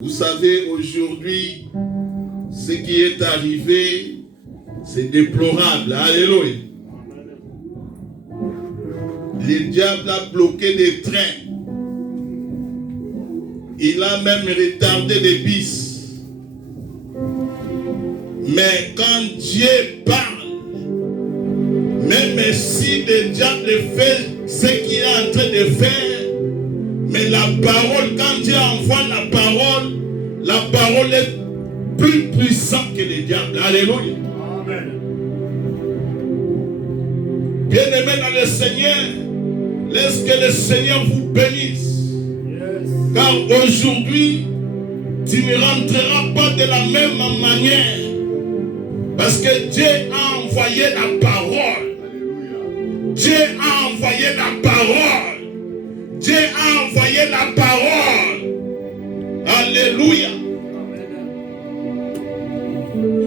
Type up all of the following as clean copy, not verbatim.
Vous savez, aujourd'hui, ce qui est arrivé, c'est déplorable. Alléluia. Le diable a bloqué des trains. Il a même retardé des bis. Mais quand Dieu parle, même si le diable fait ce qu'il est en train de faire, mais la parole, quand Dieu envoie la parole est plus puissante que le diable. Alléluia. Amen. Bien-aimés dans le Seigneur, laisse que le Seigneur vous bénisse. Yes. Car aujourd'hui, tu ne rentreras pas de la même manière. Parce que Dieu a envoyé la parole. Alléluia. Dieu a envoyé la parole. Dieu a envoyé la parole. Alléluia.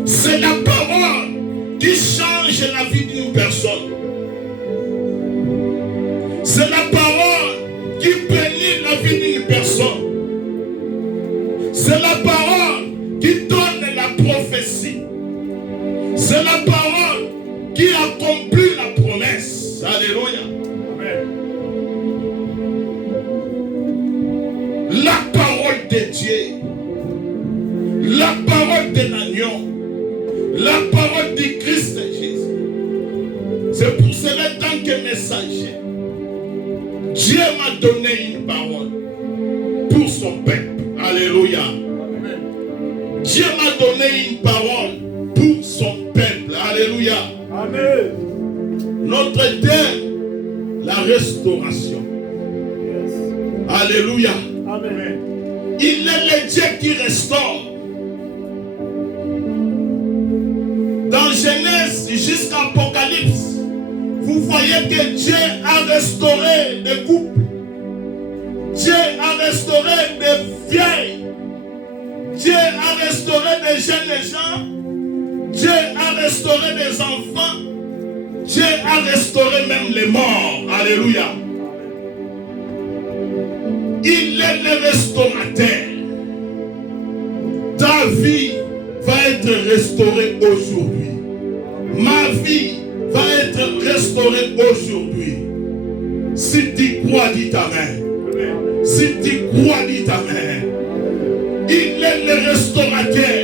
C'est la parole qui change la vie d'une personne. C'est la parole qui bénit la vie d'une personne. C'est la parole qui donne la prophétie. C'est la parole qui accomplit la promesse. Alléluia. La parole de Dieu, la parole de l'agneau, la parole du Christ Jésus. C'est pour cela, tant que messager, Dieu m'a donné une parole pour son peuple. Alléluia. Amen. Dieu m'a donné une parole pour son peuple. Alléluia. Amen. Notre thème, la restauration. Yes. Alléluia. Amen. Il est le Dieu qui restaure. Dans Genèse jusqu'à Apocalypse, vous voyez que Dieu a restauré des couples. Dieu a restauré des vieilles. Dieu a restauré des jeunes gens. Dieu a restauré des enfants. Dieu a restauré même les morts. Alléluia. Il est le restaurateur. Ta vie va être restaurée aujourd'hui. Ma vie va être restaurée aujourd'hui. Si tu crois, dis Amen. Si tu crois, dis Amen. Il est le restaurateur.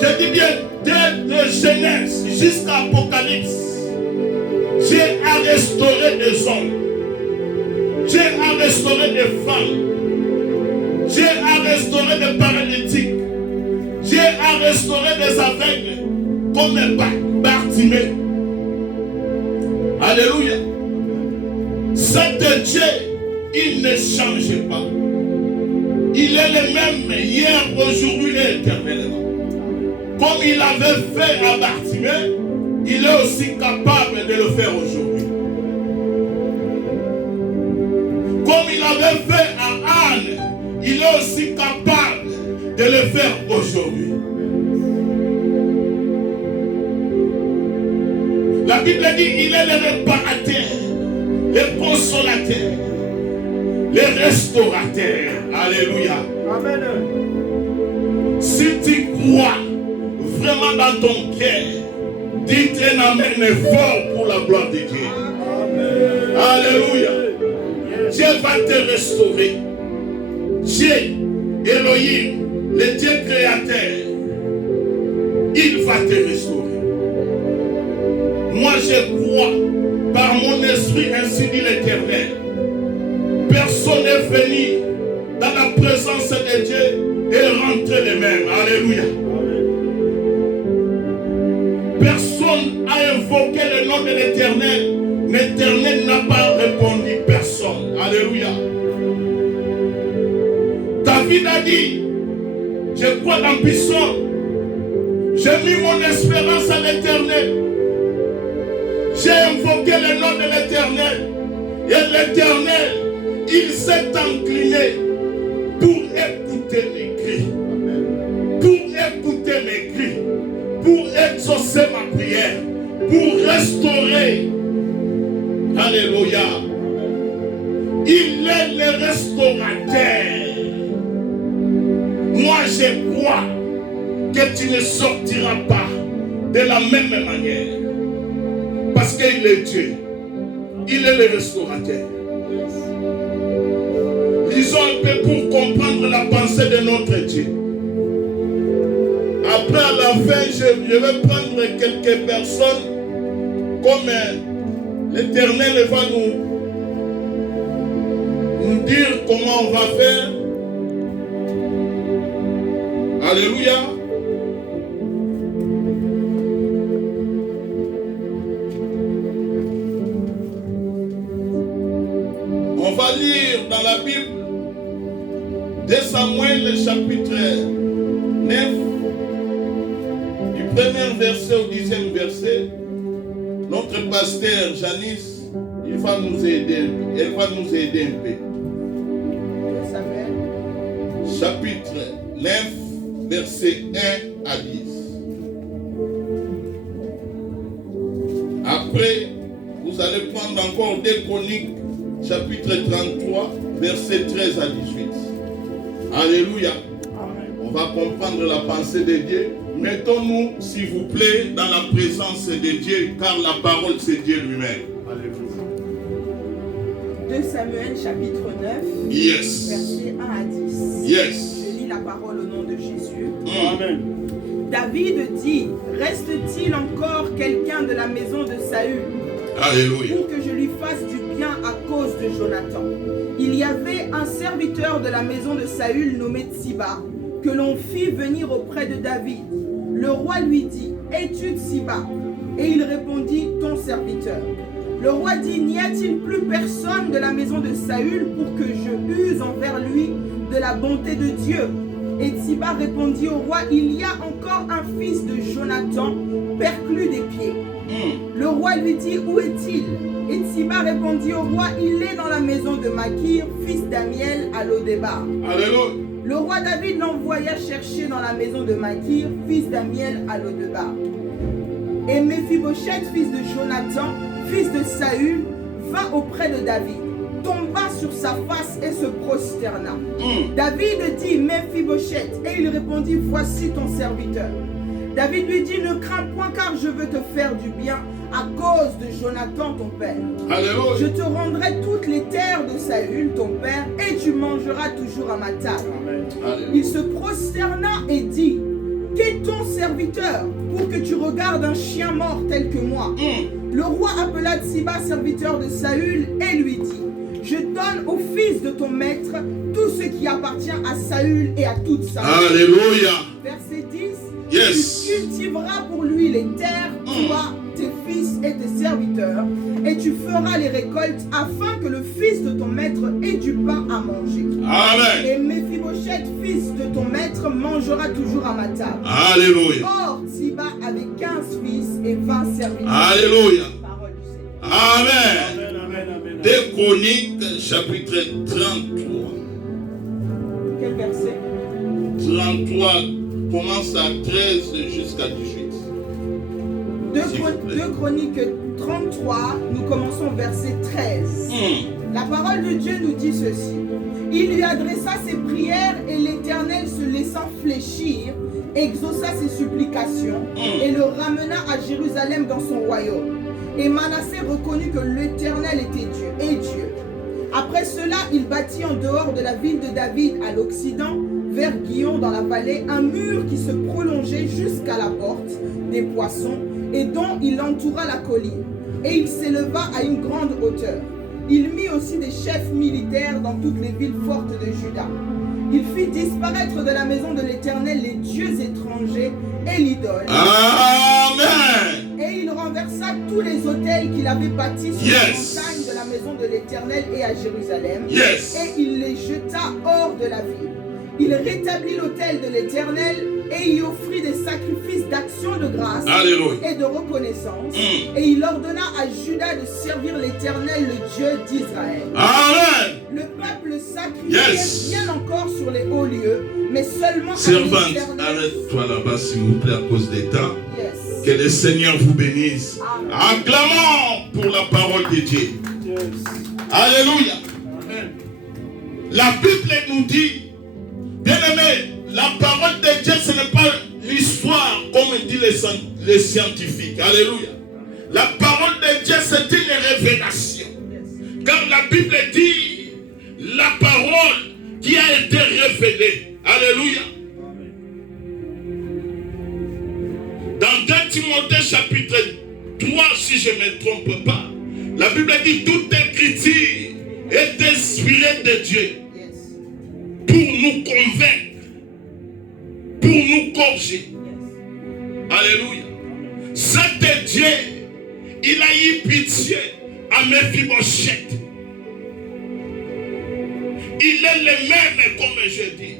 Je dis bien, dès Genèse jusqu'à Apocalypse, Dieu a restauré des hommes. Dieu a restauré des femmes. Dieu a restauré des paralytiques. Dieu a restauré des aveugles comme Bartimée. Alléluia. Cet Dieu, il ne change pas. Il est le même hier, aujourd'hui et éternellement. Comme il avait fait à Bartimée, il est aussi capable de le faire aujourd'hui. Comme il avait fait à Anne, il est aussi capable de le faire aujourd'hui. La Bible dit qu'il est le réparateur, le consolateur, le restaurateur. Alléluia. Amen. Si tu crois vraiment dans ton cœur, dites un amen fort pour la gloire de Dieu. Amen. Alléluia. Dieu va te restaurer. Dieu, Elohim, le Dieu créateur, il va te restaurer. Moi je crois par mon esprit, ainsi dit l'Éternel. Personne n'est venu dans la présence de Dieu et rentré les mêmes. Alléluia. Personne n'a invoqué le nom de l'Éternel. L'Éternel n'a pas répondu. Personne. Alléluia. David a dit, je crois dans puissance. J'ai mis mon espérance à l'Éternel. J'ai invoqué le nom de l'Éternel. Et l'Éternel, il s'est incliné pour écouter mes cris. Pour écouter mes cris. Pour exaucer ma prière. Pour restaurer. Alléluia. Il est le restaurateur. Moi, je crois que tu ne sortiras pas de la même manière. Parce qu'il est Dieu. Il est le restaurateur. Lisons un peu pour comprendre la pensée de notre Dieu. Après, à la fin, je vais prendre quelques personnes comme l'Éternel va nous dire comment on va faire. Alléluia. On va lire dans la Bible 2 Samuel chapitre 9 du premier verset au 10e verset. Notre pasteur Janice, il va nous aider, elle va nous aider un peu. Chapitre 9, verset 1 à 10. Après, vous allez prendre encore 2 Chroniques, chapitre 33, verset 13 à 18. Alléluia. On va comprendre la pensée de Dieu. Mettons-nous, s'il vous plaît, dans la présence de Dieu, car la parole, c'est Dieu lui-même. Alléluia. 2 Samuel, chapitre 9, yes. verset 1 à 10. Yes. Je lis la parole au nom de Jésus. Amen. David dit, reste-t-il encore quelqu'un de la maison de Saül? Alléluia. Pour que je lui fasse du bien à cause de Jonathan. Il y avait un serviteur de la maison de Saül nommé Tsiba, que l'on fit venir auprès de David. Le roi lui dit, es-tu Tsiba? Et il répondit, ton serviteur. Le roi dit, n'y a-t-il plus personne de la maison de Saül pour que je use envers lui de la bonté de Dieu? Et Tsiba répondit au roi, il y a encore un fils de Jonathan, perclus des pieds. Le roi lui dit, où est-il? Et Tsiba répondit au roi, il est dans la maison de Makir, fils d'Amiel, à Lodébar. Alléluia. Le roi David l'envoya chercher dans la maison de Makir, fils d'Amiel, à Lodébar. Et Méphibosheth, fils de Jonathan, fils de Saül, vint auprès de David, tomba sur sa face et se prosterna. David dit, Méphibosheth, et il répondit, voici ton serviteur. David lui dit, ne crains point car je veux te faire du bien à cause de Jonathan ton père. Alléluia. Je te rendrai toutes les terres de Saül ton père et tu mangeras toujours à ma table. Alléluia. Il se prosterna et dit, qu'est ton serviteur pour que tu regardes un chien mort tel que moi? Le roi appela Tsiba, serviteur de Saül, et lui dit, je donne au fils de ton maître tout ce qui appartient à Saül et à toute sa maison. Alléluia. Verset 10. Yes. Tu cultiveras pour lui les terres, toi, tes fils et tes serviteurs, et tu feras les récoltes afin que le fils de ton maître ait du pain à manger. Amen. Et Méphibosheth, fils de ton maître, mangera toujours à ma table. Alléluia. Or, Tsiba avait 15 fils et 20 serviteurs. Alléluia. Parole du Seigneur. Amen. Amen, amen. 2 Chroniques, chapitre 33. Quel verset? 33 commence à 13 jusqu'à 18. 2 Chroniques 33, nous commençons au verset 13. La parole de Dieu nous dit ceci. Il lui adressa ses prières et l'Éternel, se laissant fléchir, exauça ses supplications et le ramena à Jérusalem dans son royaume. Et Manassé reconnut que l'Éternel était Dieu et Dieu. Après cela, il bâtit en dehors de la ville de David à l'Occident, vers Guillon dans la vallée, un mur qui se prolongeait jusqu'à la porte des poissons et dont il entoura la colline. Et il s'éleva à une grande hauteur. Il mit aussi des chefs militaires dans toutes les villes fortes de Juda. Il fit disparaître de la maison de l'Éternel les dieux étrangers et l'idole. Amen. Et il renversa tous les autels qu'il avait bâtis sur la montagne de la maison de l'Éternel et à Jérusalem. Et il les jeta hors de la ville. Il rétablit l'autel de l'Éternel et y offrit des sacrifices d'action de grâce et de reconnaissance. Et il ordonna à Juda de servir l'Éternel, le Dieu d'Israël. Amen. Le peuple sacrifiait bien encore sur les hauts lieux, mais seulement Servante, arrête-toi là-bas s'il vous plaît à cause des temps. Que le Seigneur vous bénisse. Acclamons pour la parole de Dieu. Alléluia. Amen. La Bible nous dit, bien aimé, La parole de Dieu, ce n'est pas l'histoire, comme disent les scientifiques. Alléluia. La parole de Dieu, c'est une révélation. Car la Bible dit, la parole qui a été révélée. Alléluia. Dans 2 Timothée chapitre 3, si je ne me trompe pas, la Bible dit, toute écriture est inspirée de Dieu pour nous convaincre, pour nous corriger. Alléluia. Cet Dieu, il a eu pitié à Mephibosheth. Il est le même, comme je dis,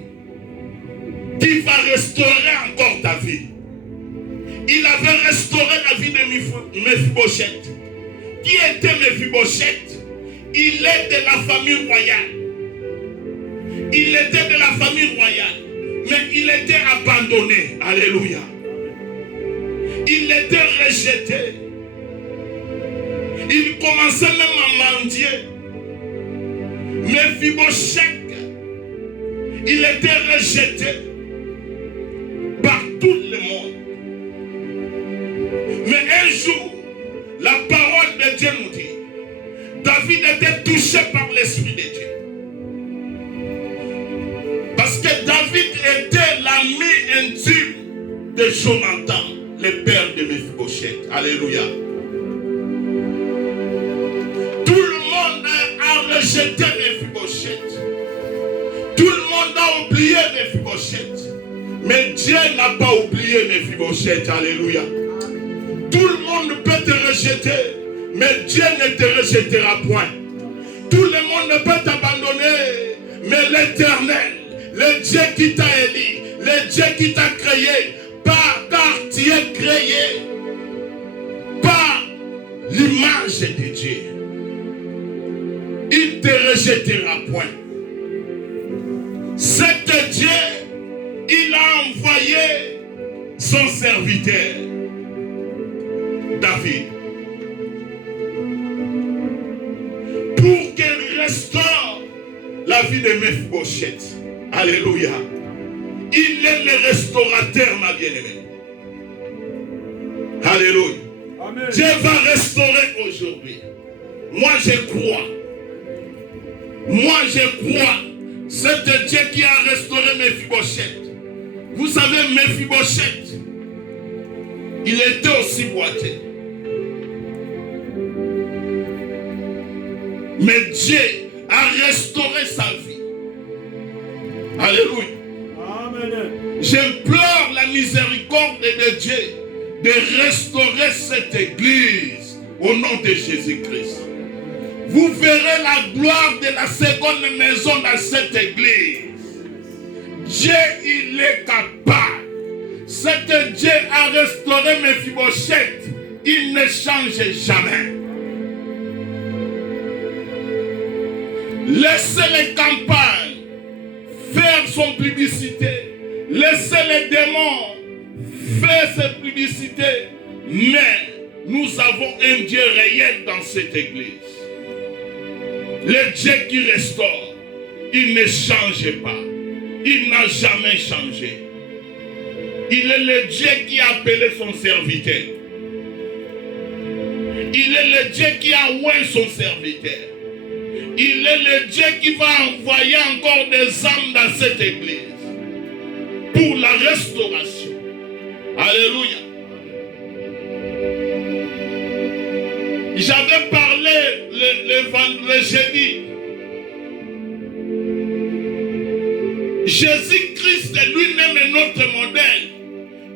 qui va restaurer encore ta vie. Il avait restauré la vie de Mephibosheth. Qui était Mephibosheth? Il est de la famille royale. Il était de la famille royale. Mais il était abandonné. Alléluia. Il était rejeté. Il commençait même à mendier. Mephibosheth, il était rejeté par tout le monde. Mais un jour, la parole de Dieu nous dit, David était touché par l'Esprit de Dieu. Parce que David était l'ami intime de Jonathan, le père de Mephibosheth. Alléluia. Tout le monde a rejeté Mephibosheth. Tout le monde a oublié Mephibosheth. Mais Dieu n'a pas oublié Mephibosheth. Alléluia. Tout le monde peut te rejeter, mais Dieu ne te rejettera point. Tout le monde peut t'abandonner, mais l'Éternel, le Dieu qui t'a élu, le Dieu qui t'a créé, car tu es créé par l'image de Dieu, il ne te rejettera point. Cet Dieu, il a envoyé son serviteur David pour qu'il restaure la vie de Mephibosheth. Alléluia. Il est le restaurateur, ma bien-aimée. Alléluia. Amen. Dieu va restaurer aujourd'hui. Moi je crois. Moi je crois. C'est Dieu qui a restauré Mephibosheth. Vous savez, Mephibosheth, il était aussi boiteux. Mais Dieu a restauré sa vie. Alléluia. Amen. J'implore la miséricorde de Dieu de restaurer cette église au nom de Jésus-Christ. Vous verrez la gloire de la seconde maison dans cette église. Dieu, il est capable. Cet Dieu a restauré Mephibosheth. Il ne change jamais. Laissez les campagnes faire son publicité. Laissez les démons faire cette publicité. Mais nous avons un Dieu réel dans cette église. Le Dieu qui restaure, il ne change pas. Il n'a jamais changé. Il est le Dieu qui a appelé son serviteur. Il est le Dieu qui a oint son serviteur. Il est le Dieu qui va envoyer encore des âmes dans cette église pour la restauration. Alléluia. J'avais parlé le jeudi. Jésus-Christ lui-même est notre modèle.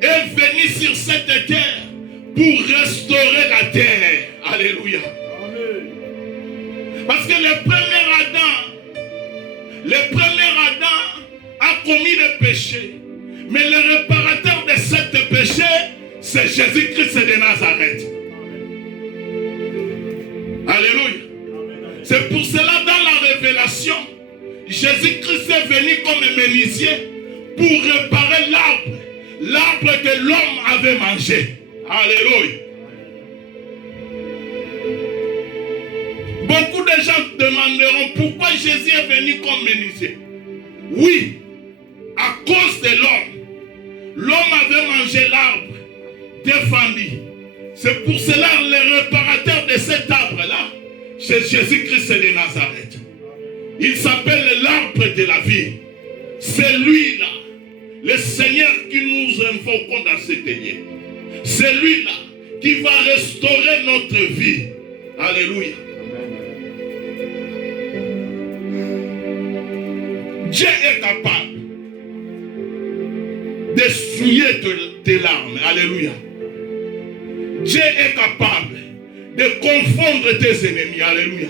Est venu sur cette terre pour restaurer la terre. Alléluia. Amen. Parce que le premier Adam a commis le péché. Mais le réparateur de ce péché, c'est Jésus-Christ de Nazareth. Alléluia. C'est pour cela, dans la révélation, Jésus-Christ est venu comme un menuisier pour réparer l'arbre que l'homme avait mangé. Alléluia. Beaucoup de gens demanderont pourquoi Jésus est venu comme menuisier. Oui, à cause de l'homme avait mangé l'arbre défendu. C'est pour cela le réparateur de cet arbre-là, c'est Jésus-Christ de Nazareth. Il s'appelle l'arbre de la vie. C'est lui-là, le Seigneur qui nous invoquons dans cette lieu. C'est lui-là qui va restaurer notre vie. Alléluia. Dieu est capable d'essuyer tes larmes. Alléluia. Dieu est capable de confondre tes ennemis. Alléluia.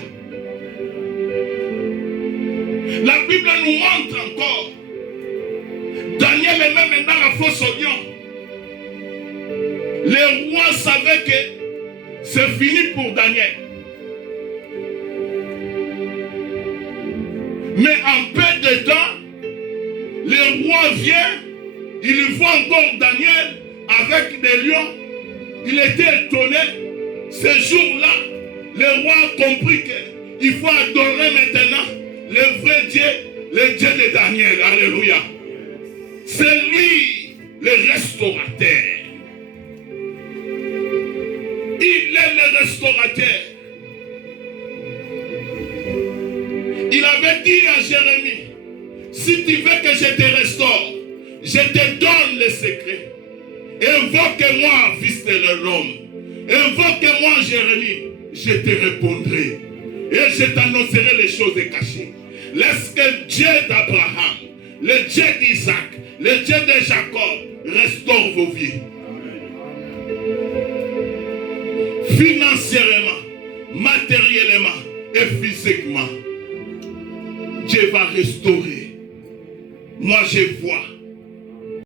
La Bible nous montre encore. Daniel est même dans la fosse au lion. Les rois savaient que c'est fini pour Daniel. Mais en peu de temps, le roi vient, il voit encore Daniel avec des lions. Il était étonné. Ce jour-là, le roi a compris qu'il faut adorer maintenant le vrai Dieu, le Dieu de Daniel. Alléluia. C'est lui le restaurateur. Il est le restaurateur. Il avait dit à Jérémie, si tu veux que je te restaure, je te donne le secret. Invoque-moi, fils de l'homme. Invoque-moi, Jérémie. Je te répondrai. Et je t'annoncerai les choses cachées. Laisse que le Dieu d'Abraham, le Dieu d'Isaac, le Dieu de Jacob restaure vos vies.